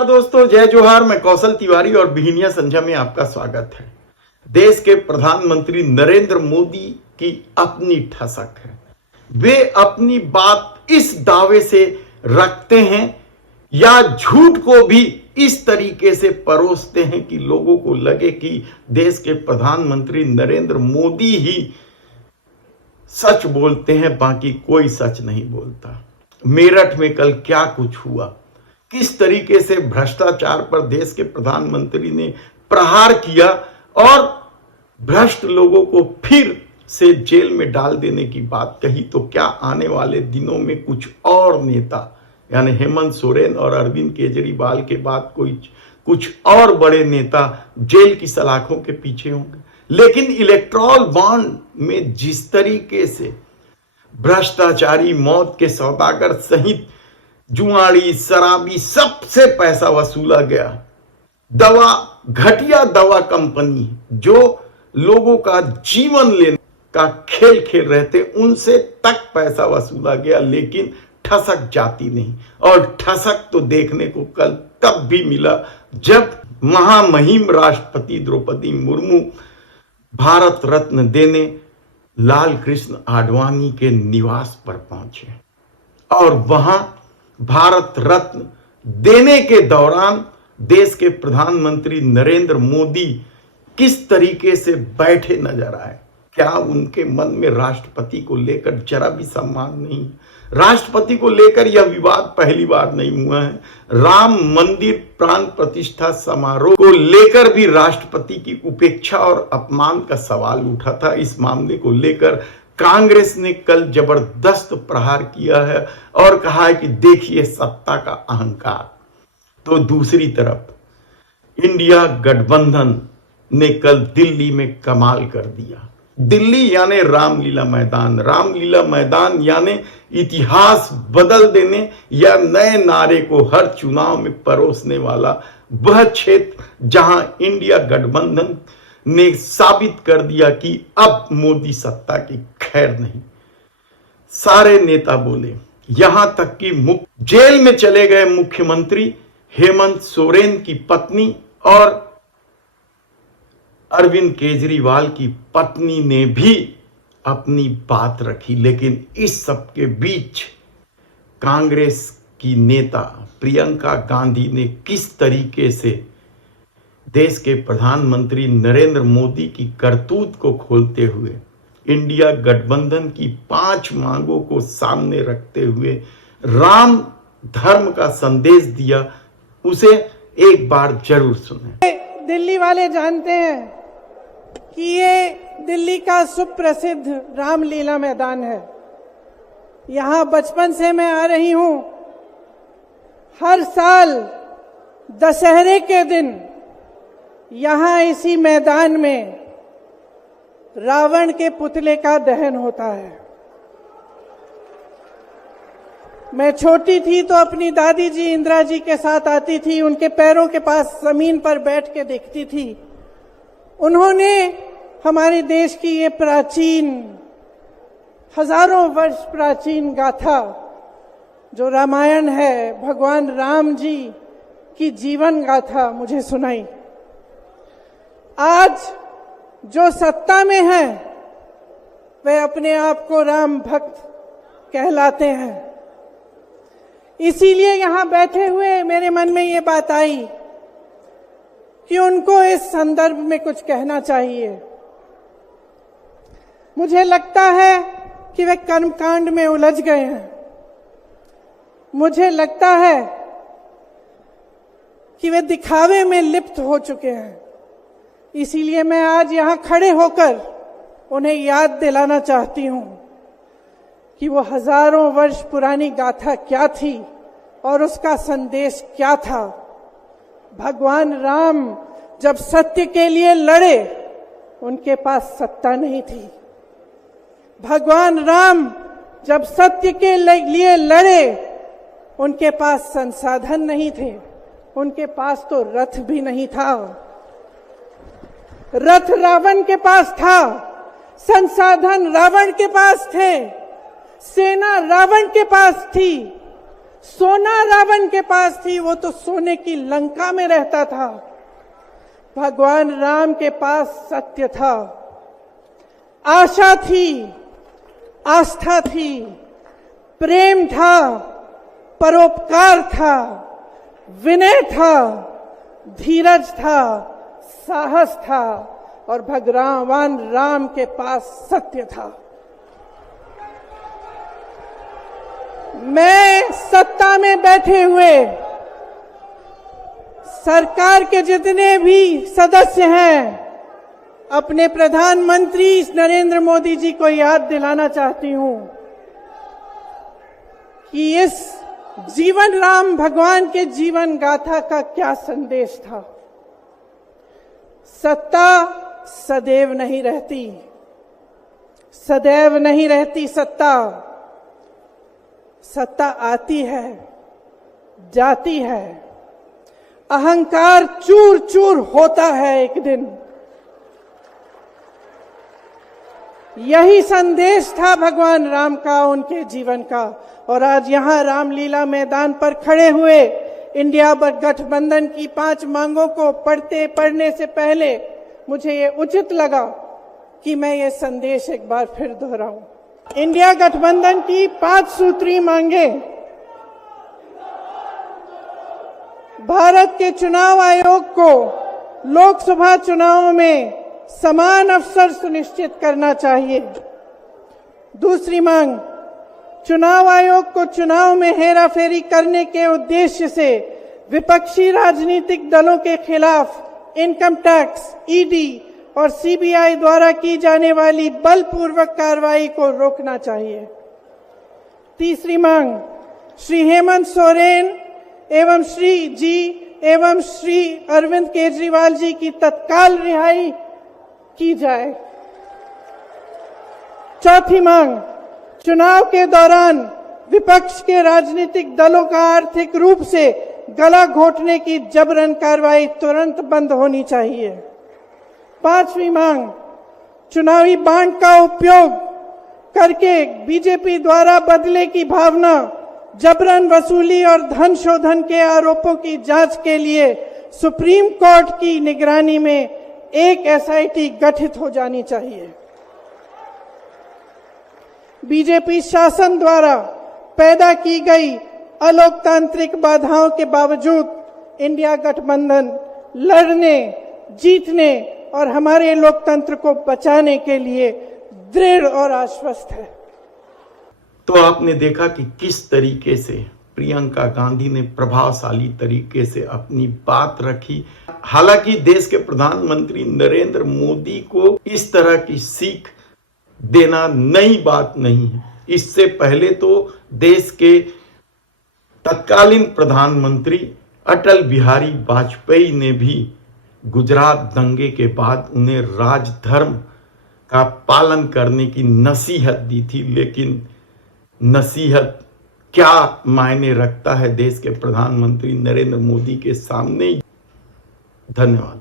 नमस्कार दोस्तों, जय जोहार। मैं कौशल तिवारी और बिहिनिया संध्या में आपका स्वागत है। देश के प्रधानमंत्री नरेंद्र मोदी की अपनी ठसक है। वे अपनी बात इस दावे से रखते हैं या झूठ को भी इस तरीके से परोसते हैं कि लोगों को लगे कि देश के प्रधानमंत्री नरेंद्र मोदी ही सच बोलते हैं, बाकी कोई सच नहीं बोलता। मेरठ में कल क्या कुछ हुआ, किस तरीके से भ्रष्टाचार पर देश के प्रधानमंत्री ने प्रहार किया और भ्रष्ट लोगों को फिर से जेल में डाल देने की बात कही, तो क्या आने वाले दिनों में कुछ और नेता यानी हेमंत सोरेन और अरविंद केजरीवाल के बाद कुछ और बड़े नेता जेल की सलाखों के पीछे होंगे? लेकिन इलेक्टोरल बॉन्ड में जिस तरीके से भ्रष्टाचारी, मौत के सौदागर सहित जुआड़ी, शराबी सबसे पैसा वसूला गया, घटिया दवा कंपनी जो लोगों का जीवन लेने का खेल खेल रहे थे, उनसे तक पैसा वसूला गया, लेकिन ठसक जाती नहीं। और ठसक तो देखने को कल तब भी मिला जब महामहिम राष्ट्रपति द्रौपदी मुर्मू भारत रत्न देने लाल कृष्ण आडवाणी के निवास पर पहुंचे और वहां भारत रत्न देने के दौरान देश के प्रधानमंत्री नरेंद्र मोदी किस तरीके से बैठे नजर आए। क्या उनके मन में राष्ट्रपति को लेकर जरा भी सम्मान नहीं? राष्ट्रपति को लेकर यह विवाद पहली बार नहीं हुआ है। राम मंदिर प्राण प्रतिष्ठा समारोह को लेकर भी राष्ट्रपति की उपेक्षा और अपमान का सवाल उठा था। इस मामले को लेकर कांग्रेस ने कल जबरदस्त प्रहार किया है और कहा है कि देखिए सत्ता का अहंकार। तो दूसरी तरफ इंडिया गठबंधन ने कल दिल्ली में कमाल कर दिया। दिल्ली यानी रामलीला मैदान, रामलीला मैदान यानी इतिहास बदल देने या नए नारे को हर चुनाव में परोसने वाला वह क्षेत्र जहां इंडिया गठबंधन ने साबित कर दिया कि अब मोदी सत्ता की खैर नहीं। सारे नेता बोले, यहां तक कि जेल में चले गए मुख्यमंत्री हेमंत सोरेन की पत्नी और अरविंद केजरीवाल की पत्नी ने भी अपनी बात रखी। लेकिन इस सब के बीच कांग्रेस की नेता प्रियंका गांधी ने किस तरीके से देश के प्रधानमंत्री नरेंद्र मोदी की करतूत को खोलते हुए इंडिया गठबंधन की 5 मांगों को सामने रखते हुए राम धर्म का संदेश दिया, उसे एक बार जरूर सुने। दिल्ली वाले जानते हैं कि ये दिल्ली का सुप्रसिद्ध रामलीला मैदान है। यहाँ बचपन से मैं आ रही हूँ। हर साल दशहरे के दिन यहाँ इसी मैदान में रावण के पुतले का दहन होता है। मैं छोटी थी तो अपनी दादी जी इंदिरा जी के साथ आती थी, उनके पैरों के पास जमीन पर बैठ के देखती थी। उन्होंने हमारे देश की ये प्राचीन, हजारों वर्ष प्राचीन गाथा जो रामायण है, भगवान राम जी की जीवन गाथा मुझे सुनाई। आज जो सत्ता में है वे अपने आप को राम भक्त कहलाते हैं। इसीलिए यहां बैठे हुए मेरे मन में ये बात आई कि उनको इस संदर्भ में कुछ कहना चाहिए। मुझे लगता है कि वे कर्मकांड में उलझ गए हैं। मुझे लगता है कि वे दिखावे में लिप्त हो चुके हैं। इसीलिए मैं आज यहां खड़े होकर उन्हें याद दिलाना चाहती हूं कि वो हजारों वर्ष पुरानी गाथा क्या थी और उसका संदेश क्या था। भगवान राम जब सत्य के लिए लड़े, उनके पास सत्ता नहीं थी। भगवान राम जब सत्य के लिए लड़े, उनके पास संसाधन नहीं थे। उनके पास तो रथ भी नहीं था। रथ रावण के पास था, संसाधन रावण के पास थे, सेना रावण के पास थी, सोना रावण के पास थी, वो तो सोने की लंका में रहता था। भगवान राम के पास सत्य था, आशा थी, आस्था थी, प्रेम था, परोपकार था, विनय था, धीरज था, साहस था, और भगवान राम के पास सत्य था। मैं सत्ता में बैठे हुए सरकार के जितने भी सदस्य हैं, अपने प्रधानमंत्री नरेंद्र मोदी जी को याद दिलाना चाहती हूं कि इस जीवन राम भगवान के जीवन गाथा का क्या संदेश था। सत्ता सदैव नहीं रहती, सदैव नहीं रहती सत्ता। सत्ता आती है, जाती है, अहंकार चूर चूर होता है एक दिन। यही संदेश था भगवान राम का, उनके जीवन का। और आज यहां रामलीला मैदान पर खड़े हुए इंडिया गठबंधन की 5 मांगों को पढ़ने से पहले मुझे ये उचित लगा कि मैं ये संदेश एक बार फिर दोहराऊं। इंडिया गठबंधन की 5 सूत्री मांगे भारत के चुनाव आयोग को लोकसभा चुनाव में समान अवसर सुनिश्चित करना चाहिए। दूसरी मांग, चुनाव आयोग को चुनाव में हेराफेरी करने के उद्देश्य से विपक्षी राजनीतिक दलों के खिलाफ इनकम टैक्स, ईडी और सीबीआई द्वारा की जाने वाली बलपूर्वक कार्रवाई को रोकना चाहिए। तीसरी मांग, श्री हेमंत सोरेन एवं श्री अरविंद केजरीवाल जी की तत्काल रिहाई की जाए। चौथी मांग, चुनाव के दौरान विपक्ष के राजनीतिक दलों का आर्थिक रूप से गला घोटने की जबरन कार्रवाई तुरंत बंद होनी चाहिए। पांचवी मांग, चुनावी बांड का उपयोग करके बीजेपी द्वारा बदले की भावना, जबरन वसूली और धन शोधन के आरोपों की जांच के लिए सुप्रीम कोर्ट की निगरानी में एक एसआईटी गठित हो जानी चाहिए। बीजेपी शासन द्वारा पैदा की गई अलोकतांत्रिक बाधाओं के बावजूद इंडिया गठबंधन लड़ने, जीतने और हमारे लोकतंत्र को बचाने के लिए दृढ़ और आश्वस्त है। तो आपने देखा कि किस तरीके से प्रियंका गांधी ने प्रभावशाली तरीके से अपनी बात रखी। हालांकि देश के प्रधानमंत्री नरेंद्र मोदी को इस तरह की सीख देना नई बात नहीं है। इससे पहले तो देश के तत्कालीन प्रधानमंत्री अटल बिहारी वाजपेयी ने भी गुजरात दंगे के बाद उन्हें राजधर्म का पालन करने की नसीहत दी थी। लेकिन नसीहत क्या मायने रखता है देश के प्रधानमंत्री नरेंद्र मोदी के सामने। धन्यवाद।